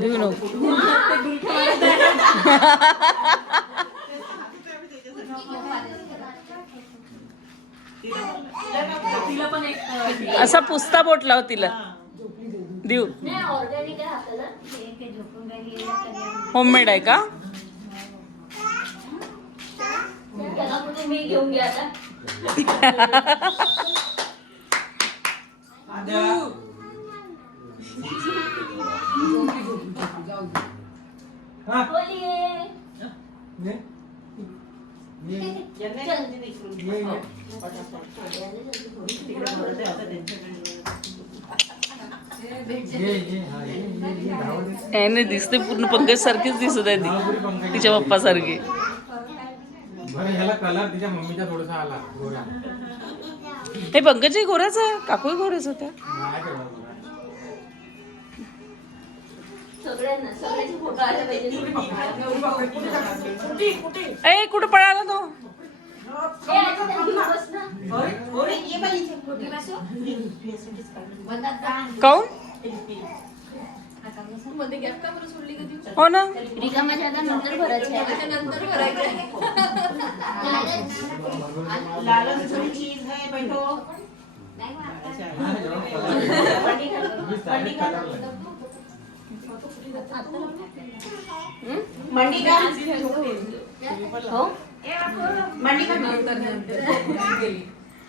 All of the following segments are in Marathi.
देऊ नको. असा पुसता बोट लाव तिला देऊ. होममेड आहे का? मी घेऊन घ्या आता. याने दिसते पूर्ण पंकज सारखीच दिसत आहे ती, तिच्या पप्पा सारखी. हे पंकजही गोराच आहे, काकूही गोराच होत्या. ए कुठं पळाला तो? काऊन? हो ना, रिकामाच्या आता नंतर भरायचं आहे.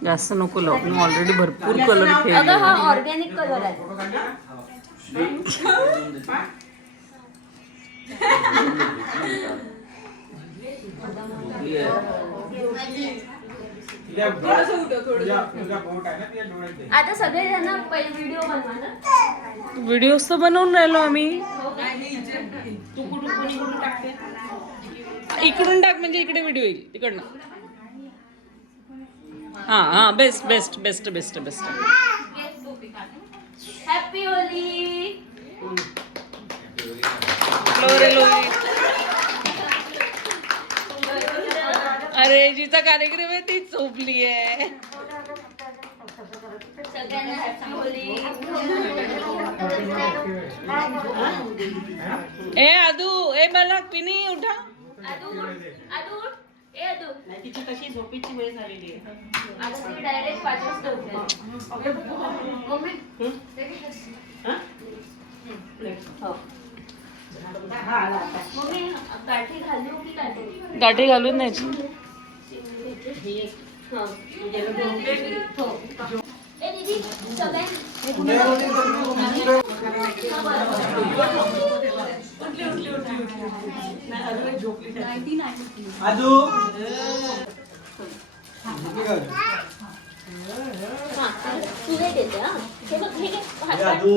जास्त नको लावू, मी ऑलरेडी भरपूर कलर अगं खेळले. हा ऑर्गॅनिक कलर आहे. आता सगळे जण पहिले व्हिडिओ बनवा ना. व्हिडिओज तर बनवून राहिलो आम्ही. इकडून टाक म्हणजे इकडे व्हिडिओ येईल तिकडनं. हा हा, best best best best best. Happy Holy. अरे जिचा कार्यक्रम आहे ती झोपली आहे. सगळ्यांना हॅपी होली. ए आदू, ए मला पिनी उठा. आदू आदू ए आदू. तिची कशी झोपेची वेळ झालेली आहे. आता ती डायरेक्ट 5 वाजता उठेल. मम्मी हो. मम्मी गाठी घालू की गाठी? गाठी घालून न्यायची. हो. ए दीदी आजू तुझे देते. हा हे बघ, हे घे. आजू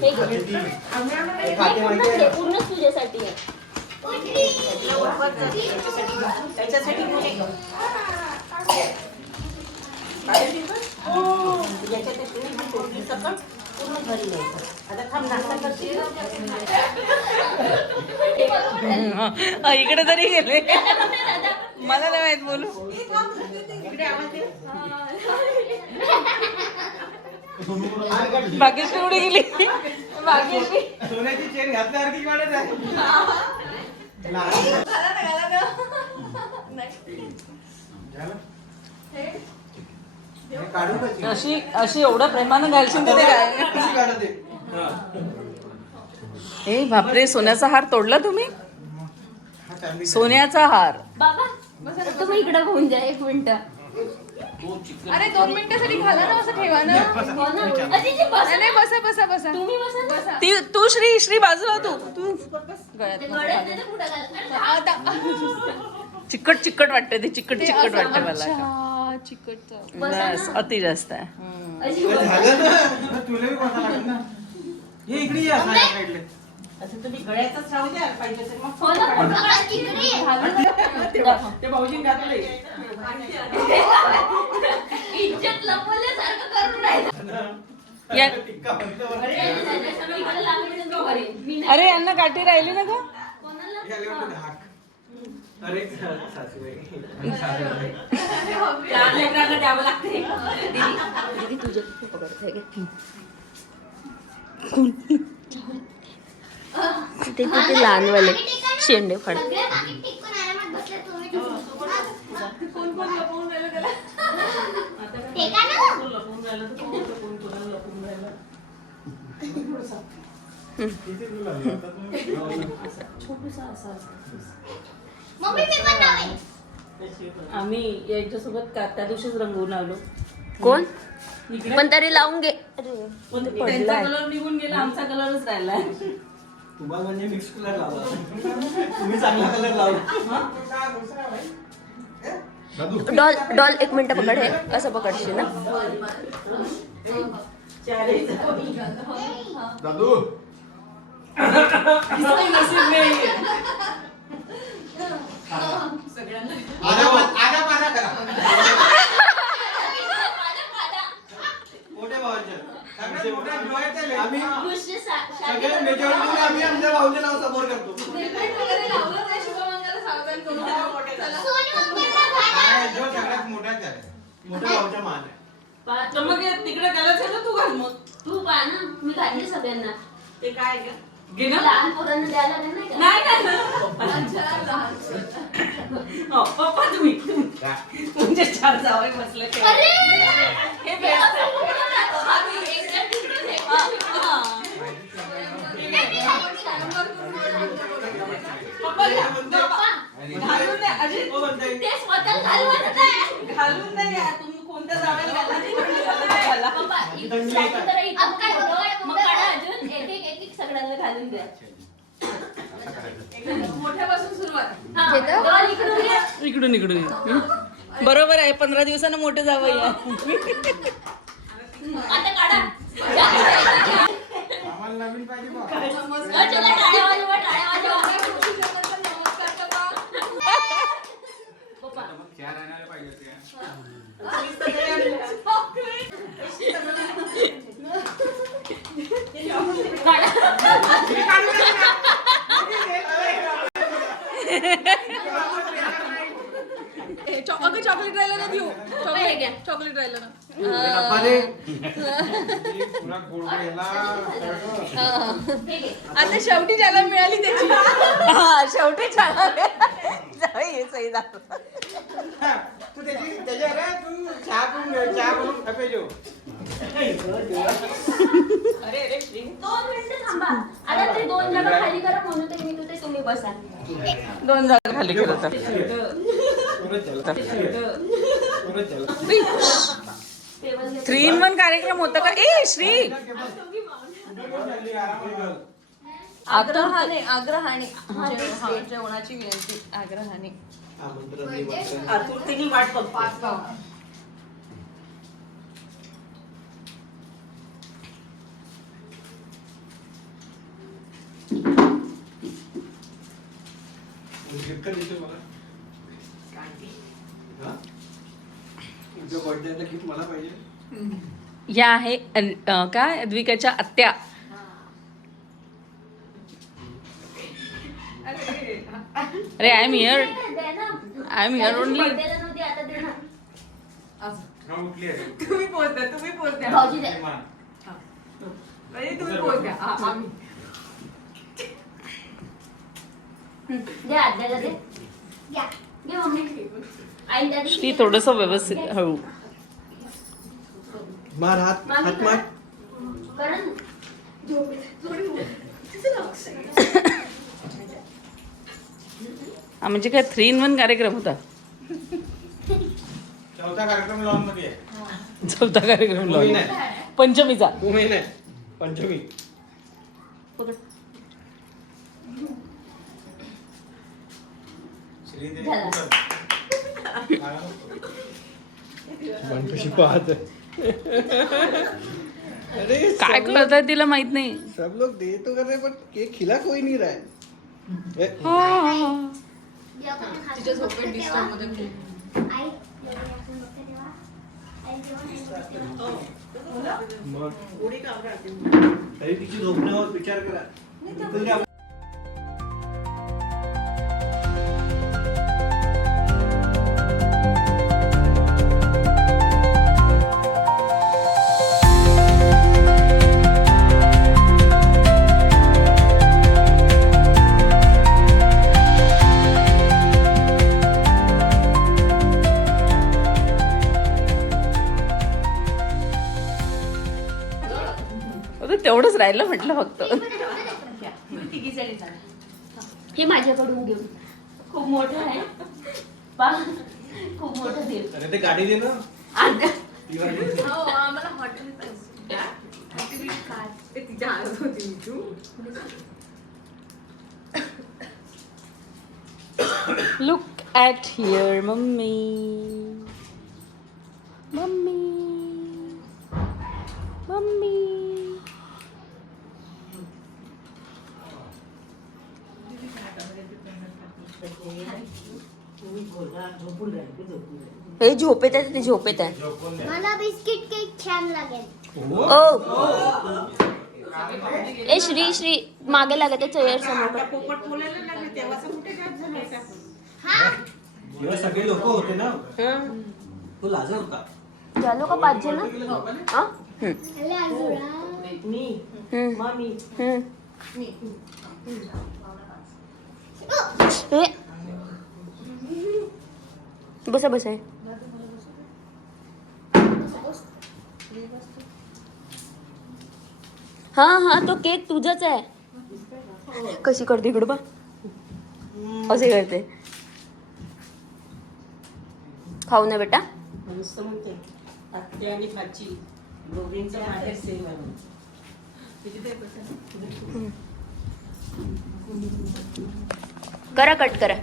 हे घे. पूर्ण तुझ्यासाठी आहे. त्याच्यासाठी पूर्ण घरी यायचं. आता थांब नाश्ता करते. इकडे तरी गेले. मला नाही माहित बोलू. भाग्यश्री कुठे गेली? भाग्यश्री सोन्याची चेन घातल्यासारखी वाटत आहे. अशी अशी एवढं प्रेमानं घालशील तिथे काय? ए बापरे, सोन्याचा हार तोडला तुम्ही? सोन्याचा हार. बाबा तुम्ही इकडे होऊन जा 1 मिनिट. अरे 2 मिनिटासाठी घाला ना, असं ठेवा ना. हो ना. अतिशय बस. नाही बसा बसा बसा. तुम्ही बसा ना. तू श्री बाजूला तू ते गळ्यात नाही तर कुठं घाल. आता चिकट चिकट वाटते ते, चिकट चिकट वाटते मला. अच्छा, चिकटचं. बस अति जास्त आहे. झालं ना, तुला बी बसा लागेल ना. ये इकडे या साईडला. असं तुम्ही गळ्यातच राहू द्या पाहिजे तर मग. हो ना, फोटो काढा तिकडे. ते भाऊजींनी घातलंय. इज्जत लपवल्यासारखं करून राहिलं. या- टिक्का बंद वर. इकडे लावायचं तो घरी. मी नाही. अरे यांना गाठी राहिली ना का? कोणाला? या लेवलला हाक. अरे सासूबाई. लेकरांना द्यावं लागते. दीदी तुझे फोटो काढते. तिथे तिथे लहानवाले शेंडे फड. सगळे बाकी टिकून आरामात बसले तुम्ही कोण कोण लपवून राहिलं त्याला? टेका ना लपून राहिलं तर कोण कोणाला लपून राहिलं. छोटूसा असा मम्मी मी पण लावेन. आम्ही याच्यासोबत त्या दिवशीच रंगवून आलो. कोण इकडे पण तरी लावून घे. पण त्यांचा कलर निघून गेला, आमचा कलरच राहिलाय. तुम्हाला म्हणजे मिक्स कलर लावला. तुम्ही चांगला कलर लावला. डॉल डॉल एक मिनिट पकड. हे असं पकडशील ना. चारही दादू नसीब नाहीये. आधा पाधा करा. मोठ्या भावाचे सगळ्यात मोठ्या डोळ्याचे आम्ही सगळे मेजॉरिटी आम्ही आमच्या भाऊचे नाव समोर करतो. लावलं नाही शुभमंगल सावधान करून. चला. नाही, जो सगळ्यात मोठाच आहे. मोठ्या भाऊचा मान आहे. तर मग हे तिकडे घालायचं ना, तू घाल मग. तू पहा ना मी घातली सगळ्यांना. ते काय आहे का? घे ना. लहान पोरांना द्यायला नाही का? नाही हो, पप्पा तुम्ही म्हणजे 4 जावई बसले ते. हे best आहे. पप्पा घ्या. घालून द्या अजित. घालून नाही या. तुम्ही कोणत्या जावेला घाला नाही घाला. सगळ्यांना घालून द्या. मोठ्यापासून सुरुवात. इकडून इकडून बरोबर आहे. 15 दिवसानं मोठे जावं या. आता काढा. आम्हाला नवीन पाहिजे बा. चला टाळ्या वाजवा, टाळ्या वाजवा. नमस्कार करा. चार आणायला पाहिजे होते. अगं चॉकलेट राहिलं ना देऊ. चॉकलेट राहिलं ना. पुरा गोड गेला. आता शेवटी ज्याला मिळाली त्याची. शेवटी सही दाखव. तू त्याच्या रे तू चहा बनवून खपे जो. अरे अरे श्री. 2 मिनिटं थांबा. आता ते 2 जागा खाली करा म्हणून ते मी तुझे तुम्ही बसा. 2 जागा खाली करत. टेबल घे. 3 in 1 कार्यक्रम होता का? ए श्री आग्रहाने जेवणाची विनंती. आग्रहाने. आतुरतेने वाट बघतो. गिफ्ट देतो मला. तुमच्या बर्थडेला गिफ्ट मला पाहिजे. ह्या आहे काय अद्विकाच्या आत्या. अरे आय एम हिअर. दे ना. I am here only. बर्थडेला नव्हती, आता दे ना. हा उठली आहे. तुम्ही पोच द्या. भाऊजी दे. तुम्ही पोच द्या. आम्ही. दे आद्याला दे. दे मम्मी. आई त्या श्री थोडस व्यवस्थित हळू. मार हात हात मार. करा ना. हा म्हणजे काय 3 in 1 कार्यक्रम होता. चौथा कार्यक्रम लॉन मध्ये आहे. चौथा कार्यक्रम तुम्ही लावला. नाही. पंचमीचा. तुम्ही नाही. पंचमी. श्रीदेवी गणपती पाहत. अरे काय करताय तिला माहित नाही. सब लोग दे तो कर रहे पर केक खिला कोई नहीं रहा है. तिच्या झोपेत डिस्टर्ब मध्ये खूप. आई मग उडी काम करते. तरी तिची झोपण्यावर विचार करा. तेवढंच राहिलं म्हटलं फक्त. तिघीजणी झाल्या. हे माझ्याकडून घेऊन खूप मोठं आहे पा खूप मोठं देव. अरे ते गाडी दे ना. हो आम्हाला हॉटेल पाहिजे. ते तिच्या हातात होती तू. Look at here mummy. Mummy mummy. हे झोपेत आहे ते झोपेत आहे. मला बिस्किट केक छान लागेल. ओ ए श्री श्री मागे लागत आहे चेअर समोर. पोपट बोलायला लागले तेव्हाच कुठे गायब झाला होता. जेव्हा सगळे लोक होते ना तो लाजर होता. झालो का 5 जण? हा? अरे आजोळा. ए. बसा बसा. हा हा तो केक तुझाच आहे. कशी करते इकडं बा असे करते. खाऊ ना बेटा. नुसतं म्हणते आत्या आणि भाची दोघींचं माहेर सेम आहे. करा कट करा.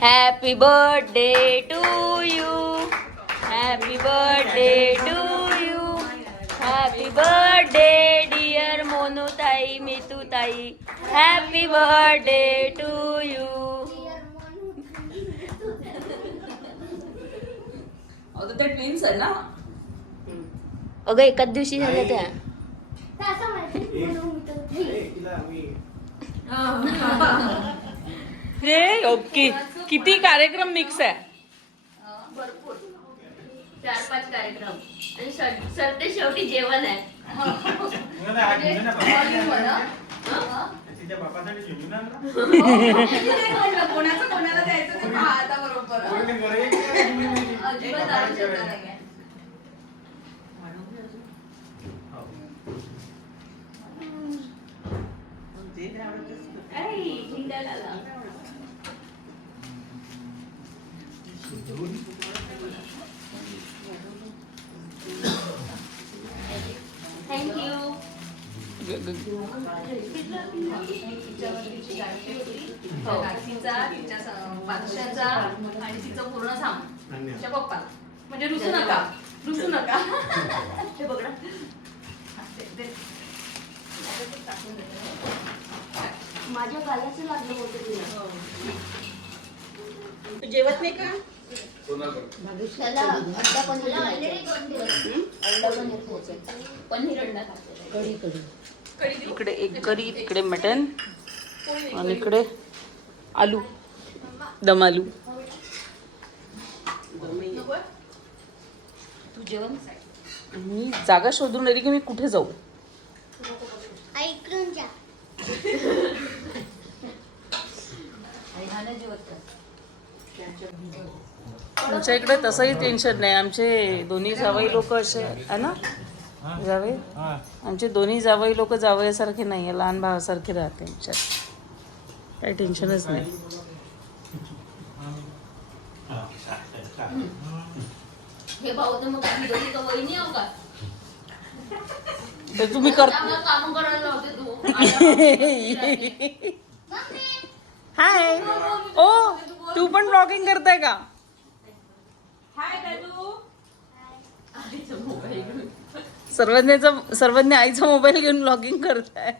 Happy birthday to you. Happy birthday to you. Happy birthday dear Monu ताई मितू ताई. Happy birthday to you. ते ट्विन्स आहे ना. अगं एकाच दिवशी झाल्या त्या. तर असं माहिती म्हणून मी तर तिला मी हे ओके. किती कार्यक्रम मिक्स आहे. भरपूर 4-5 कार्यक्रम आणि सरते शेवटी जेवण आहे. तिच्या बापासाठी जेवून आणला. कोणाचं कोणाला द्यायचं ते पहा आता बरोबर. अजिबात आवश्यकता नाहीये. थँक्यू. तिचा तिच्या बादशाचा आणि तिचं पूर्ण सामान तिच्या पप्पा. म्हणजे रुसू नका रुसू नका. हे बघ ना. माझ्या गालाचं लागलं होतं तुला. तू जेवत नाही का? त्याला अंडा पनीर अंडा पनीर खायचं. पनीर अंडा खायचं. इकडे एक करी, इकडे मटन आणि इकडे आलू दम आलू. तू जेवण मी जागा शोधून राहिली की मी कुठे जाऊ. ऐकून जा. आमच्या इकडे तसंही टेन्शन नाही. आमचे दोन्ही जावई लोक असे आहे ना. जावई आमचे दोन्ही जावई लोक जावयासारखे नाही आहे, लहान भावासारखे राहते आमच्यात. काही टेन्शनच नाही. हे भाऊ तर मग आम्ही दोघी का वहिनी आहो का? तर तुम्ही कर. आम्हाला काम करायला लावते तू. हाय. ओ तू पण ब्लॉगिंग करताय का? सर्वज्ञ आईचा मोबाईल घेऊन ब्लॉगिंग करताय.